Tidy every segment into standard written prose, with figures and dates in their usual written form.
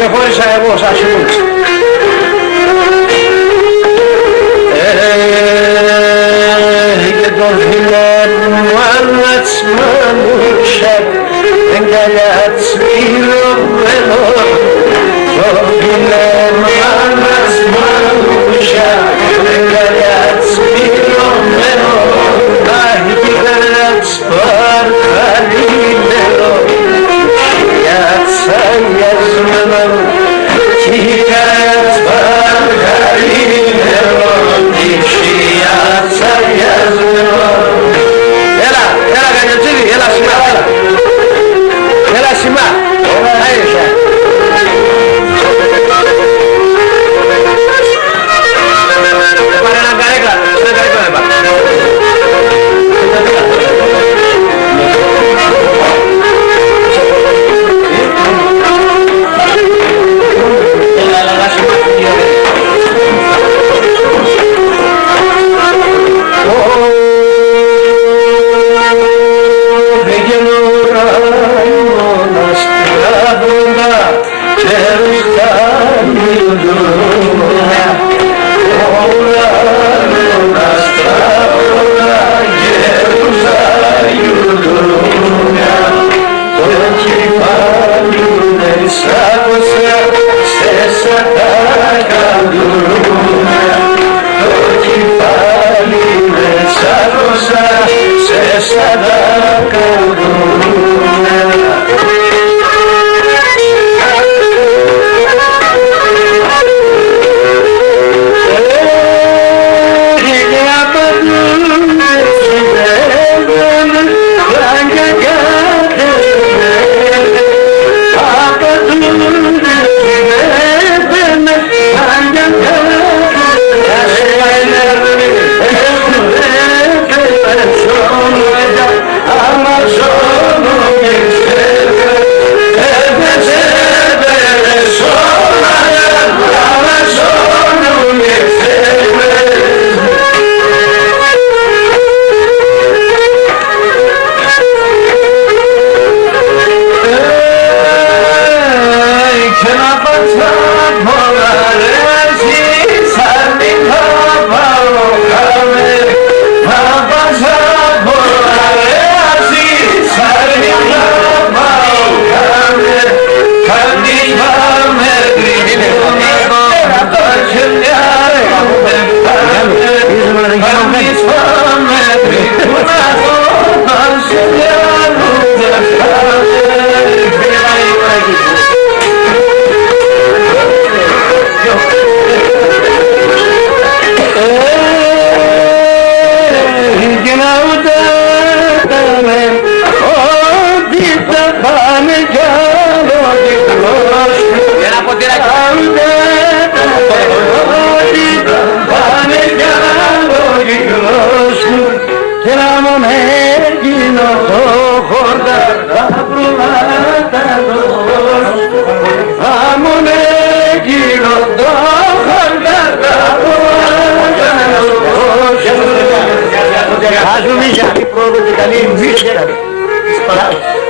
ξεχώρισα εγώ σαν Σιμούλης. Και το φίλε μου ανατσμανούσα εγκαλιά τσμυρωμένο. Το φίλε μου ανατσμανούσα εγκαλιά τσμυρωμένο. Αχ, κι καλά τσπαρχαλιμένο για τσαγιασμένο. Κι καλά τσπαρχαλιμένο για τσαγιασμένο. Έλα, Κανιωτζίδη, έλα Σιμά, έλα. Έλα Σιμά, άιωσα. Πάρε έναν καρέκλα, έναν καρέκλα δεν πάρε.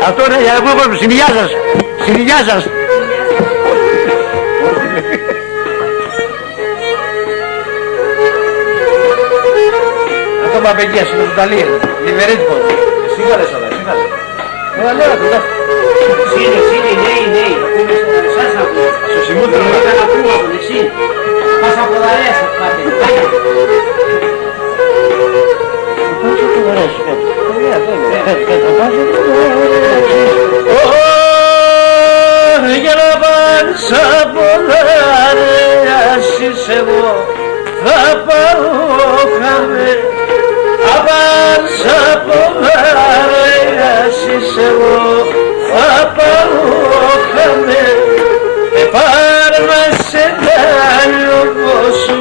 Αυτό είναι για να πούμε στην υγεία σας. Στην υγεία σας. Αυτό παπαιγία στην Ιταλία. Λιβερίτικο. Εσύ βάλες όλα, εσύ βάλες. Έλα λέω του. Σύνη, νέοι. Εσάς ακούω. Στο σημούτρο. Δεν ακούω από δεξί. Πας από δαρέας θα πάτε. Πόσο του αρέσει κάτι. Για να πας από δαρέας εγώ θα πάω χαμέ. Απάς από δαρέας εγώ θα πάω χαμέ. Πάρμα σε τάλιοπο σου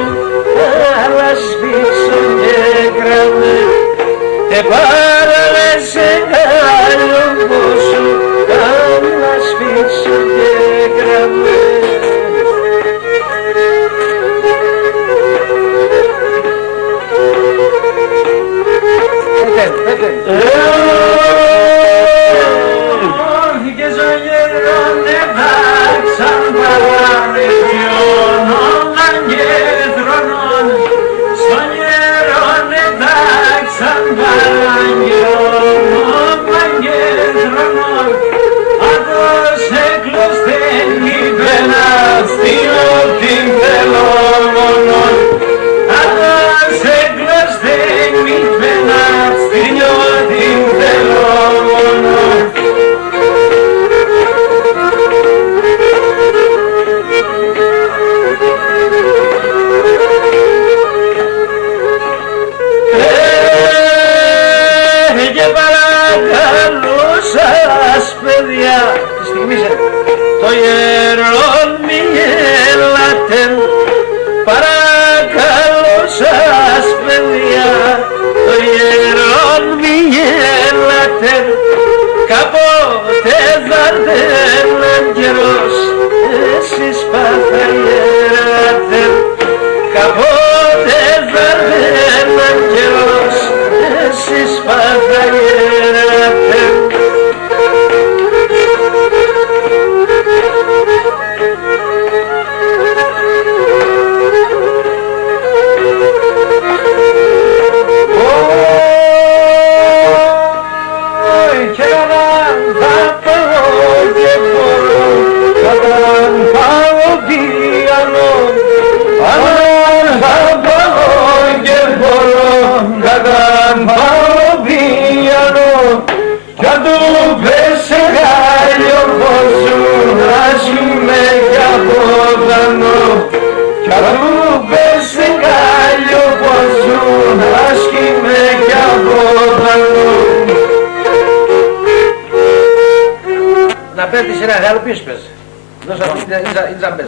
αλλά σπίξω και γραμμέ. Πάρμα σε τάλιοπο σου αλλά σπίξω και γραμμέ. Και ζωγερώνε βάξαν Ξεκινήσε. Το γερόν μη γελάτε, παρακαλώ σας παιδιά. Το γερόν μη γελάτε, κάποτε θα έρθει καιρός, εσείς θα γελάτε. Κάποτε θα έρθει καιρός, εσείς θα γελάτε. Να παίρνει τη σειρά, άλλο πίσω πες. Δώσα αυτή την Ιζαμπές.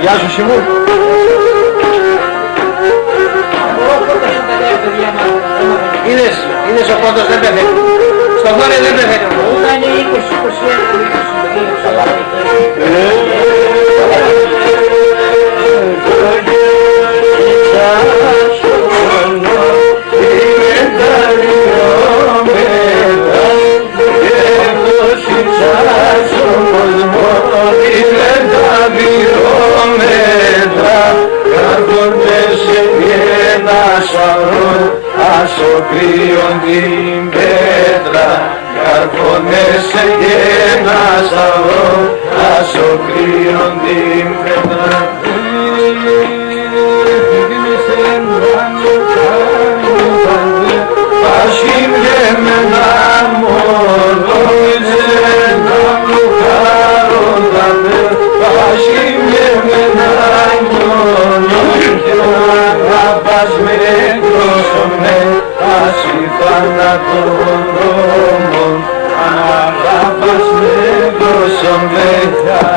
Γεια σου Σιμού. Είδες ο πόντος δεν πεθαίνει. Στο χώρι δεν πεθαίνει. Όταν είναι 20 κρύον την πέτρα, καρφώνεσαι και ένα σταυρό, άσο κρύον την πέτρα. Πάσχην και με ένα μόνο, είσαι να μου χαρότατε, πάσχην και με ένα μόνο, και να αγαπάς με πρόσωμε, άσυ θάνατον δρόμων, αγαπάς με πρόσωμε,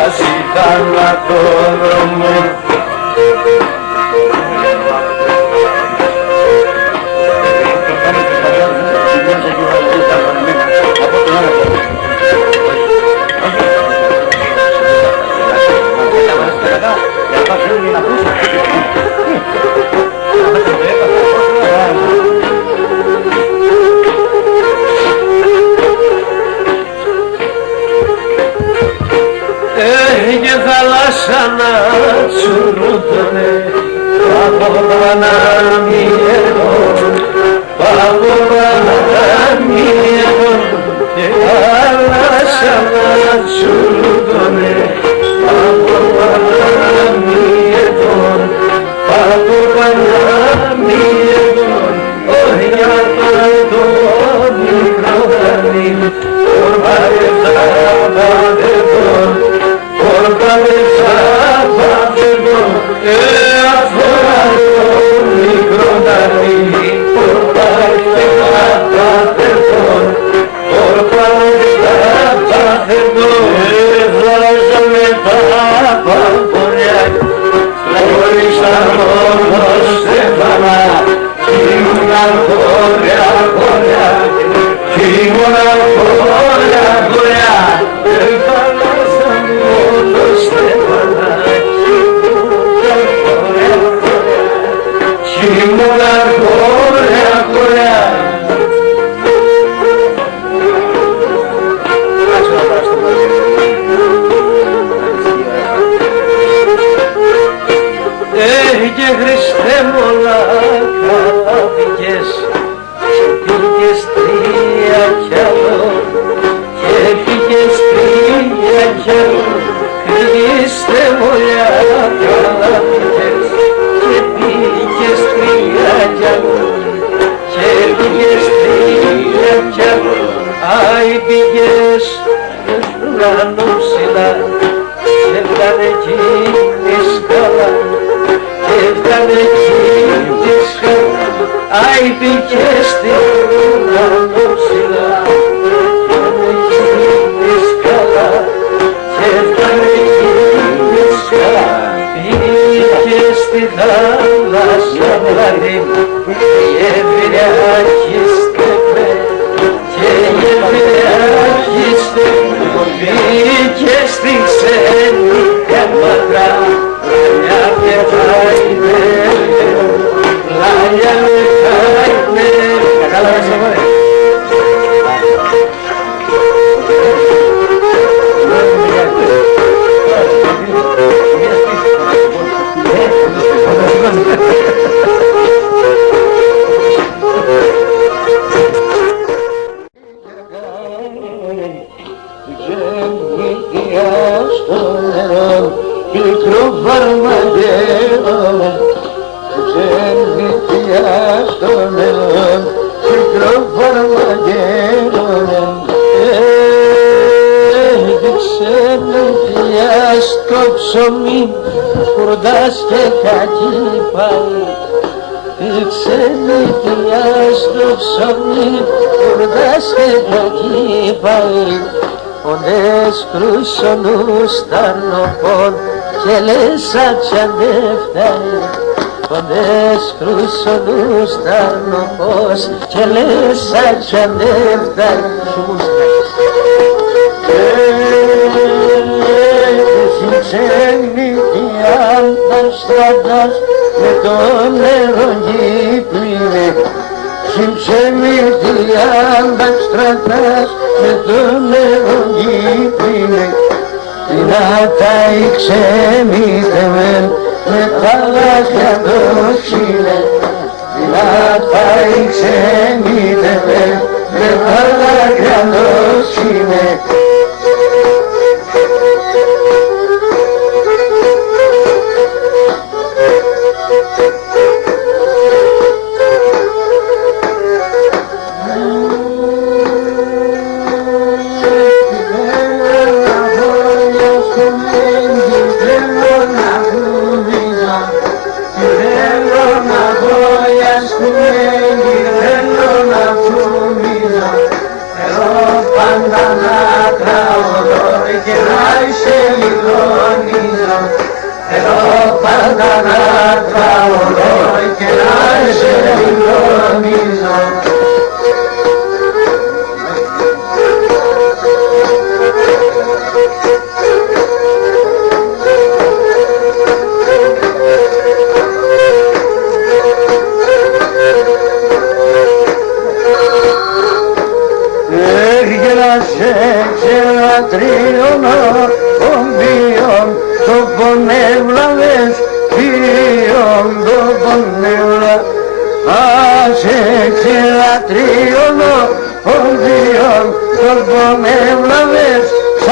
άσυ θάνατον δρόμων. Και θάλασσα να σου σουρδώνε από παραμύετον, από παραμύετον, όχι για το μικρό δανεί, ορπαλεύσα παντετον, ορπαλεύσα παντετον, αφορά το μικρό δανεί, ορπαλεύσα παντετον, ορπαλεύσα παντετον, έβραζαμε τα παμπονιά, χωρίς τα μόνο στεφανά, ήμουναν χωριά, χωριά, ήμουναν χωριά, χωριά, έβραζαν μόνο στεφανά, ήμουναν χωριά, χωριά. Και Χριστέ μου όλα καλά πήγες, πήγες τρία κι άλλο, και πήγες τρία κι άλλο, Χριστέ μου όλα καλά πήγες, και πήγες τρία κι άλλο, και πήγες τρία κι άλλο, άι πήγες ουρανό ψηλά, και φτάνε εκείνη σκάλα, έφτανε εκείνη σκάλα, άι πήγες στην ουρανό ψηλά, έφτανε εκείνη σκάλα, και έφτανε εκείνη σκάλα, πήγες στη θάλασσα πλανή, και ευρεάχιστε με, και ευρεάχιστε με, πήγες στην ξένη καμπατρά, λάλια με χάινε, λάλια με χάινε. Κατάλαβες το μωρέ. Ψωμί, κουρδάς και κακή πάει, ξενιτιά στο ψωμί, κουρδάς και κακή πάει, πονές κρούσονους τα νοπών και λες ατσιανεύταει, πονές κρούσονους τα νοπός και λες ατσιανεύταει. Ξενιτιάν τα στρατάς με το νερό γύπνινε, ξενιτιάν τα στρατάς με το νερό γύπνινε, την άταη ξεμητεμέν με τα λάθια το ξύνε, την άταη ξεμητεμέν με τα λάθια το ξύνε.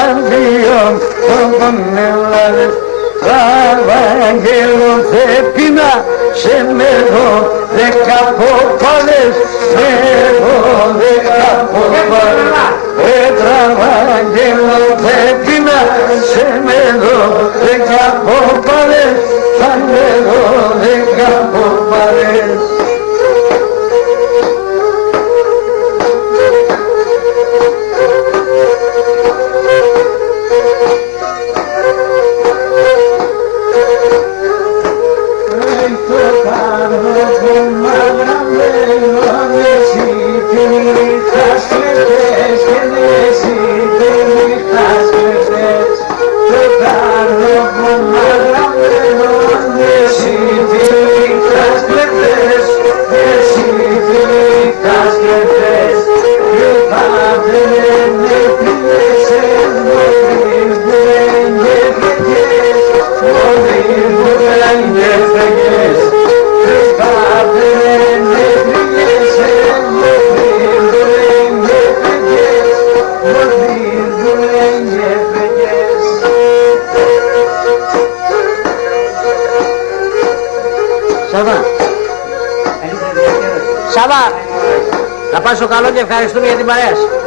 Σαντιόν των πονελάδες Βαγγέλο πρέπει να σε μερώ 10 ποπάδες μερώ 10 ποπάδες Βαγγέλο πρέπει να σε μερώ 10 ποπάδες θα μερώ 10 ποπάδες Σάβα, να πας στο καλό και ευχαριστούμε για την παρέα σου.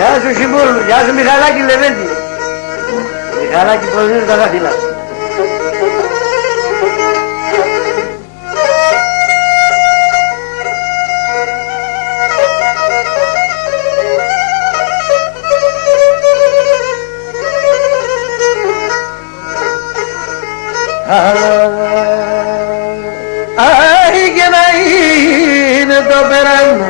Γεια σου Συμπούλου, Γεια σου Μιχαλάκη Λεβέντη. Μιχαλάκη προεδρεύει τα δάχτυλα. Ай, και να είναι το περάνω.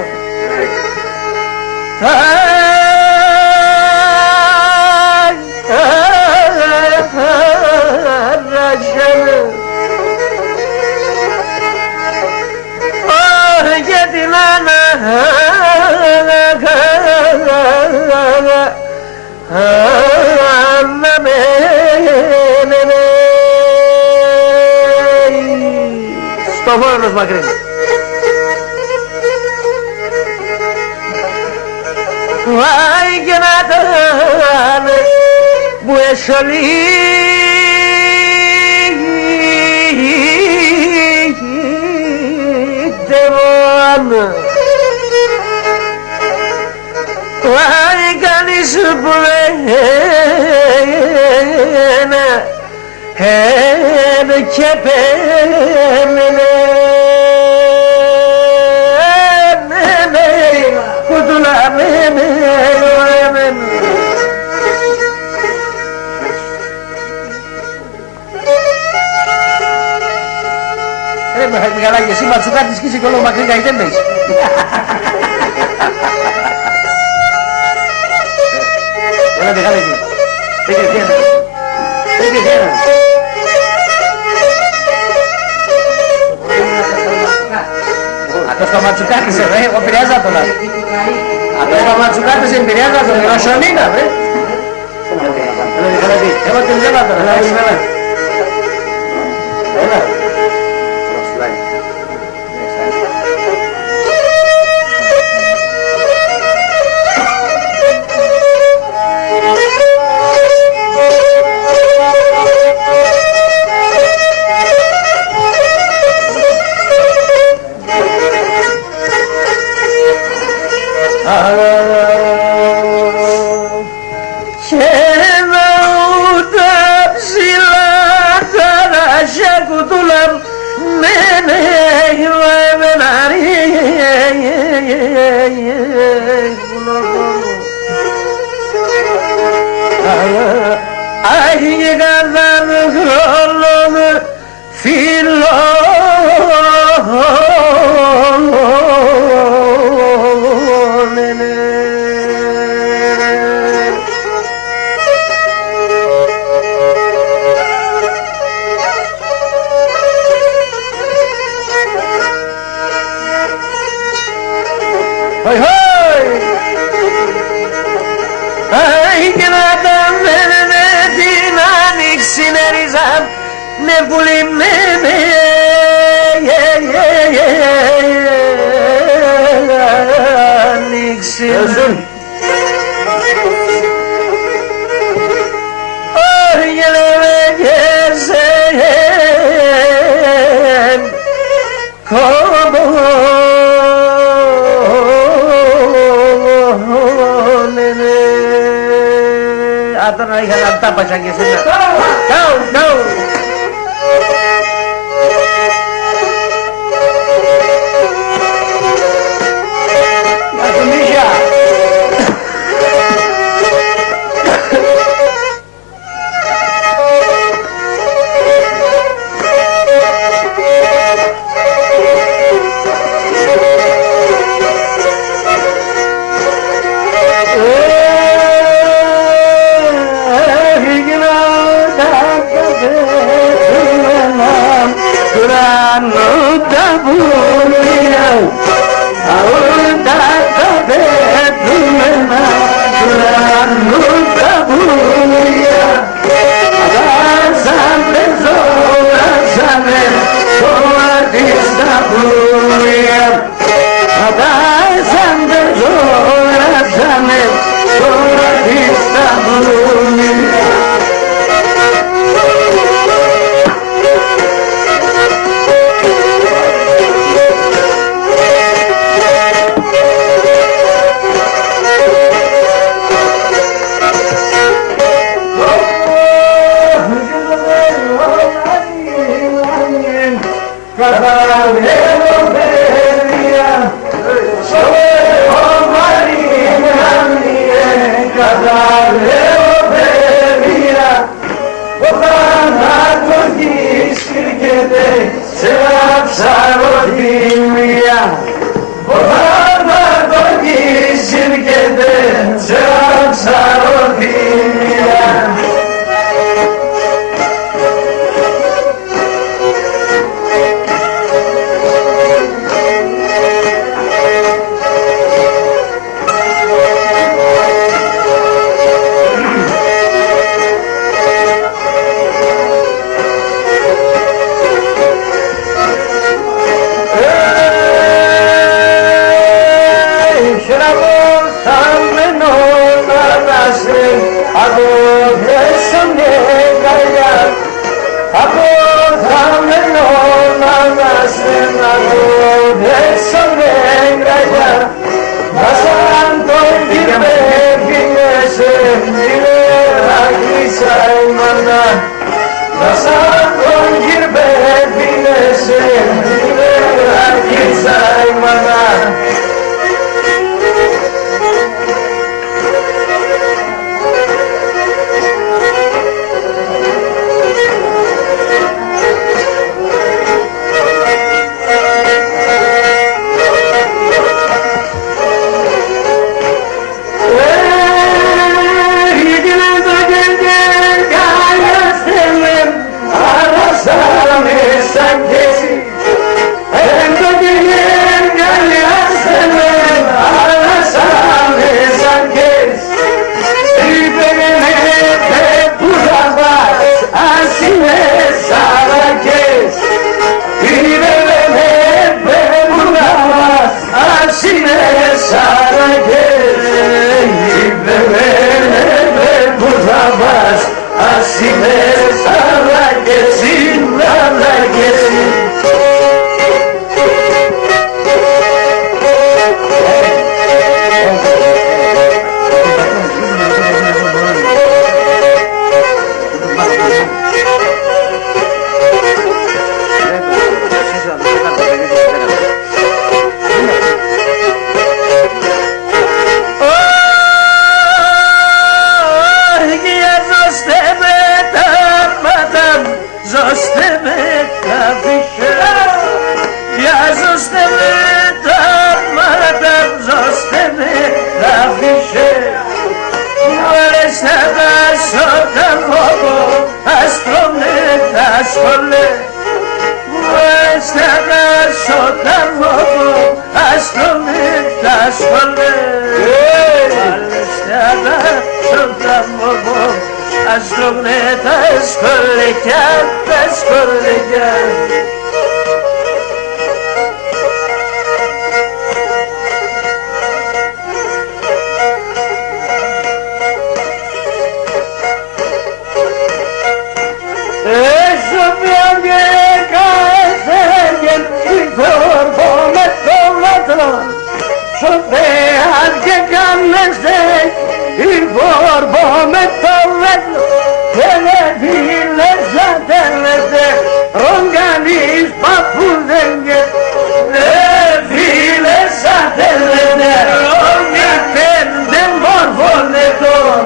Για την στο Βόλος μακρύνει. Βάει και να τάνε που εσωλείται μόνο. Βάει κανείς που λένε και πέμενε κουτουλά Μιχαλάκη, εσύ ματσουκάτης και είσαι και όλο μακρύ καητέμες. Έλα Μιχαλάκη, πήγε θένα. Πήγε θένα. Αυτός το ματσουκάτης, εγώ πειράζα τον άλλο. Αυτός το ματσουκάτης εμπειριάζα τον, ρασονίνα, βρε. Έλα Μιχαλάκη, εγώ την ζέλα τώρα, έλα. Έλα. Άγιε καθάν χρόνων φιλώνε. Hoi hoi! Άγιε να τα μένε την άνοιξη νεριζάν με πουλημένε άνοιξη. Άγιε λεβεγέσεν κομμόνενε. Τώρα είχα να τάπασα και εσένα. Κάου, κάου. Για τον Μίσια. ζώστε με τα μάτα, ζώστε με τα φύσε. Μόλις θα δάσω τα φόβο, άστρο με τα σχολέ. Μόλις θα δάσω τα φόβο, άστρο με τα σχολέ. Μόλις θα δάσω τα φόβο, άστρο με τα σχολεκιά, τα σχολεκιά. Eso me llega ese bien y corpo me toma sobre alguien que me sé y corpo me toma que le diles a tenerte ronganis papudengue le diles a tenerte ronganis de morfonetón.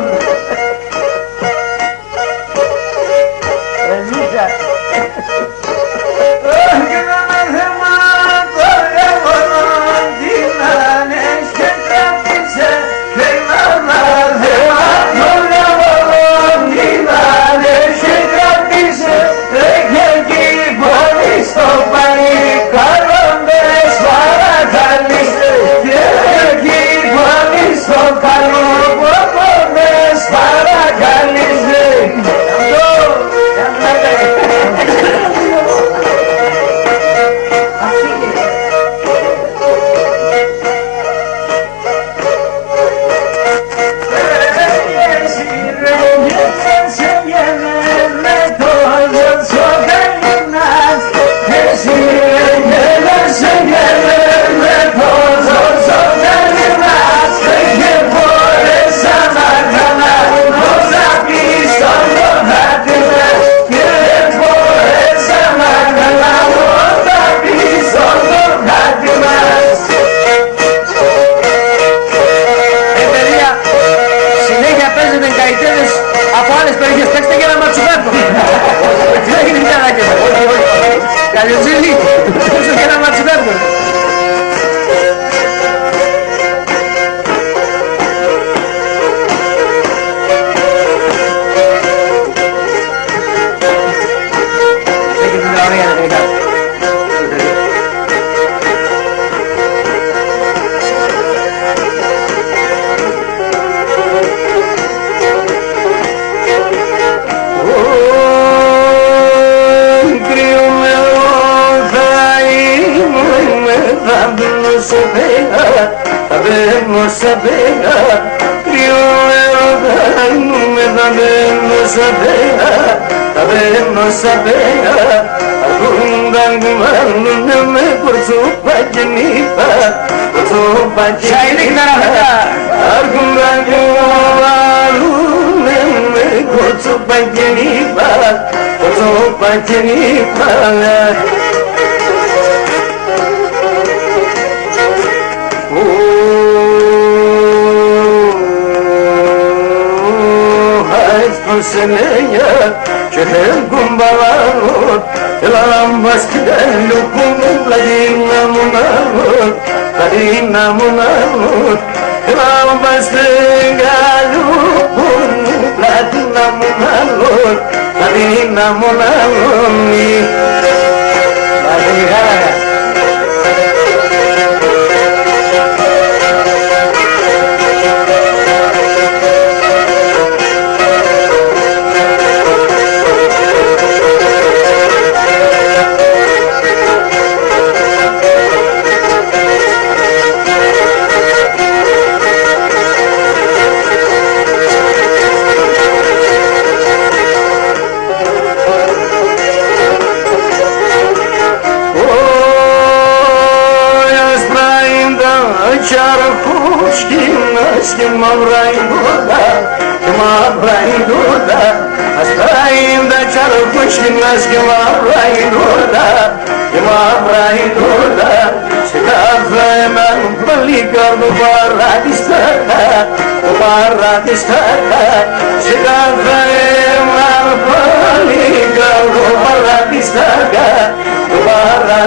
Para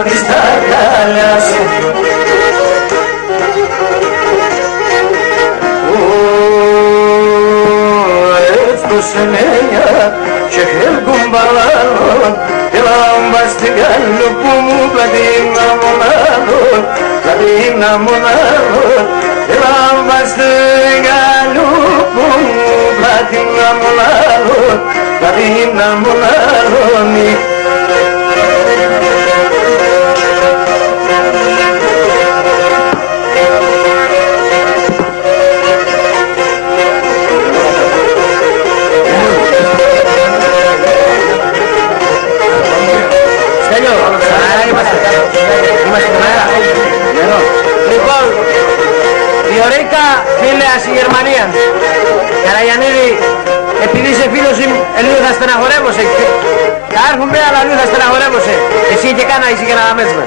namulalı Lambası galupum Platin namulalı Platin namulalı Λοιπόν, Διορίκα, φίλε στη Γερμανία. Καραγιαννίδη, επειδή είσαι φίλος μου, λίγο θα στεναχωρέμωσε. Θα έρχομαι, αλλά λίγο θα στεναχωρέμωσε. Εσύ και κάνα, εσύ και να δαμέσουμε.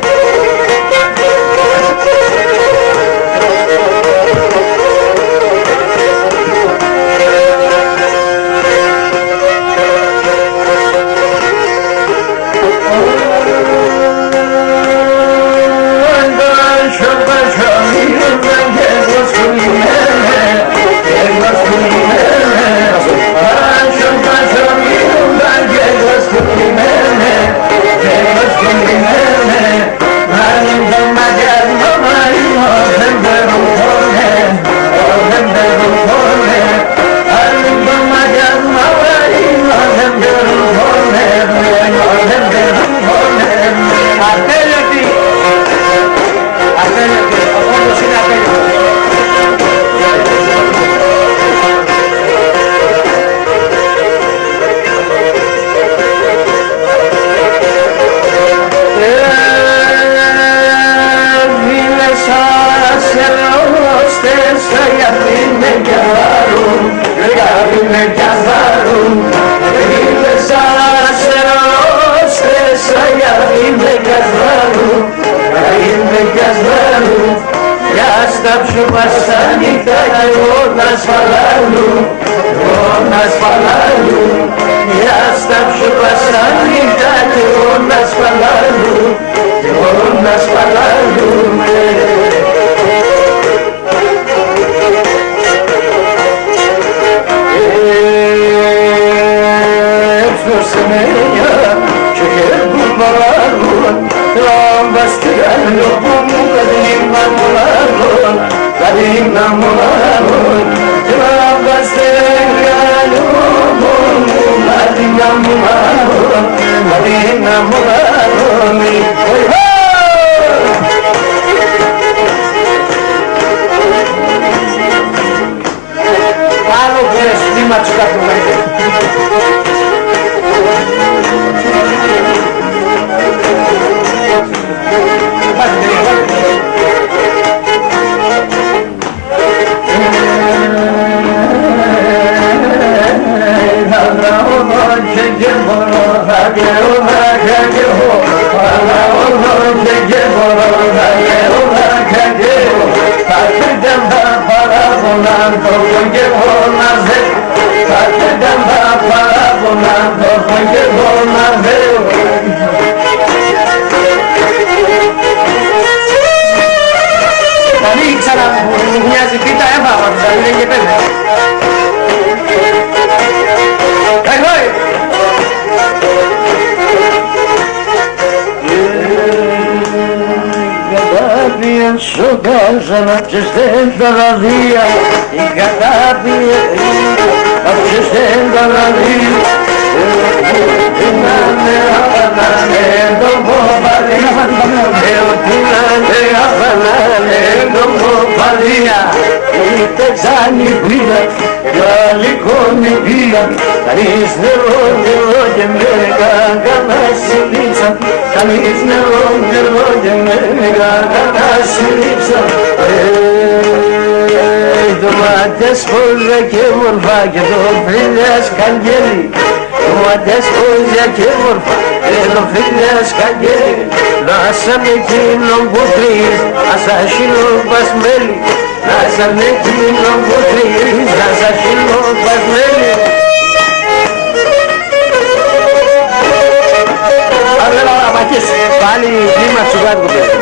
Πάλι κλίμα τσουγάτικο παιδί.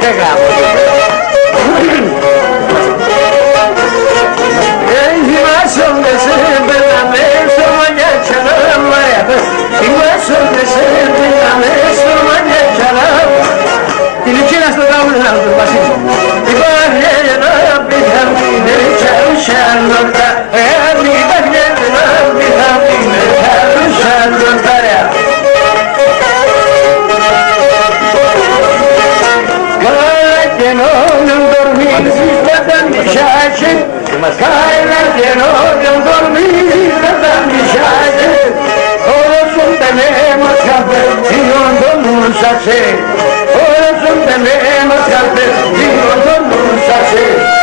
Δεν γάμω. Τη λυκίνα στο τραγούδι Cae lleno de un dormir de misajes, todos tenemos que hacer y no nos hace, todos tenemos que hacer y no nos hace.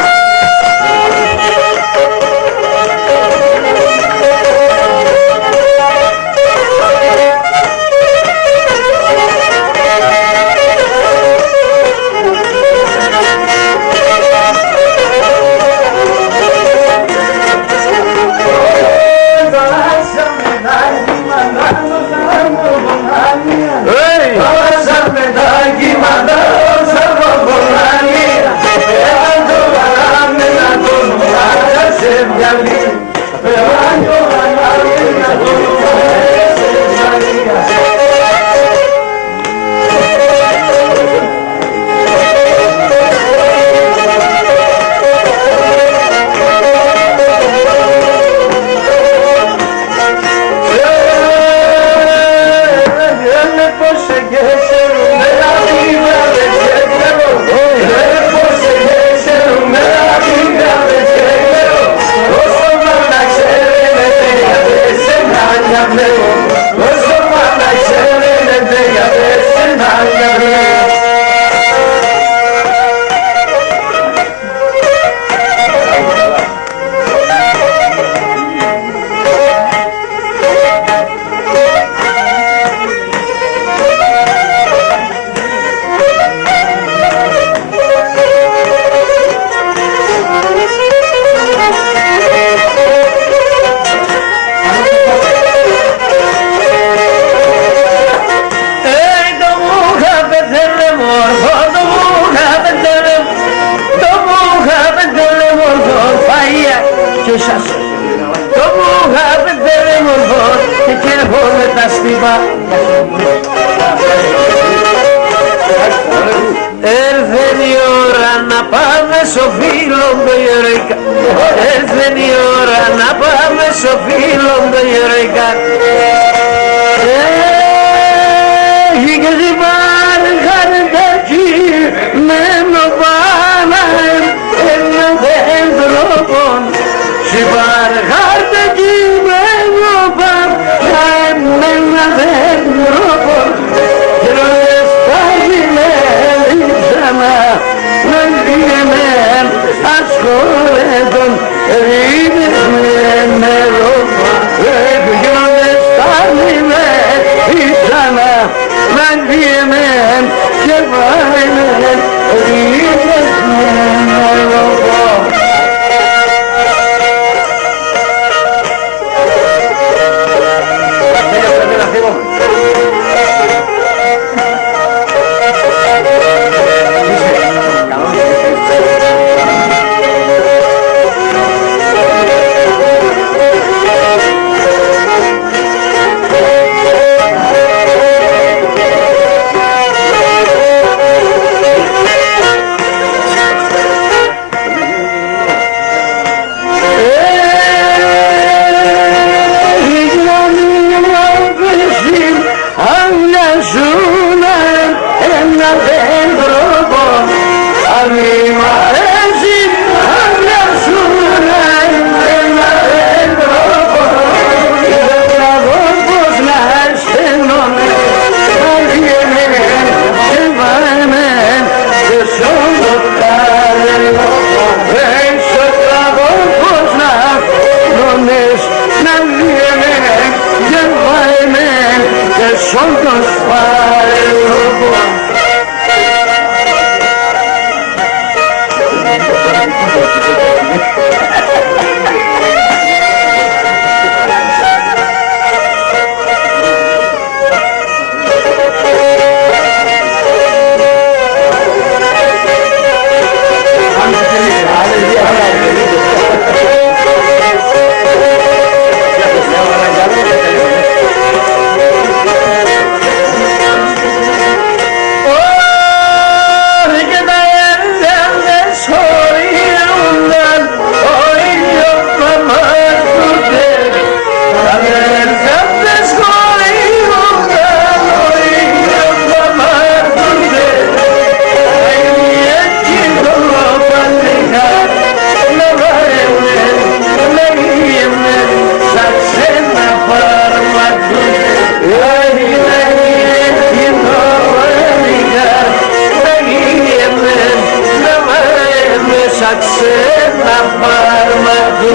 παρματού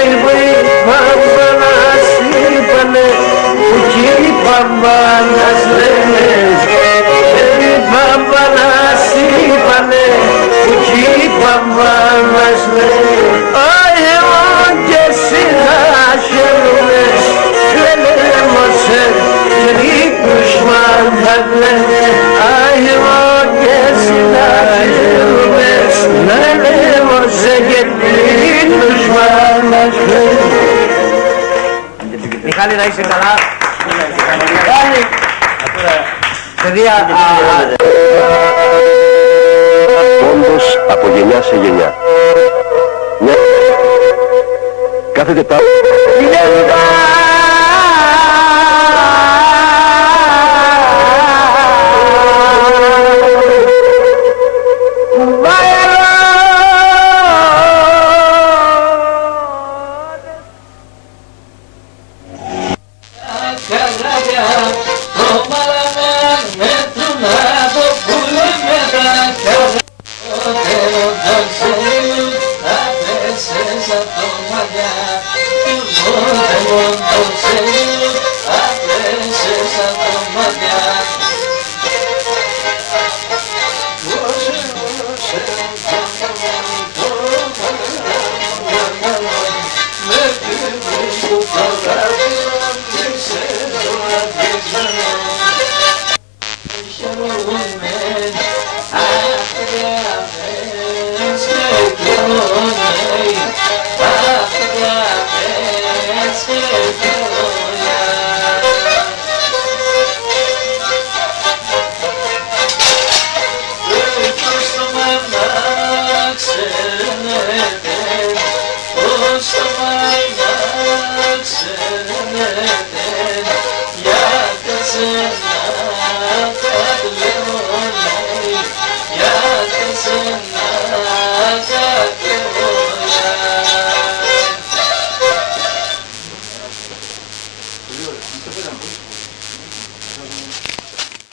Εύη παμπανάς είπανε που κι παμπανάς λένε Εύη παμπανάς είπανε που κι παμπανάς λένε εγώ και εσύ θα χαίρομαι λένε μωσέ και ρίκους μάντα λένε εγώ και εσύ θα χαίρομαι λένε μωσέ και ρίκους μάντα λένε. Μιχάλη, να είσαι καλά. Μιχάλη. Παιδιά, Πόντος από γενιά σε γενιά. Κάθε Τετάρτη. Thank you.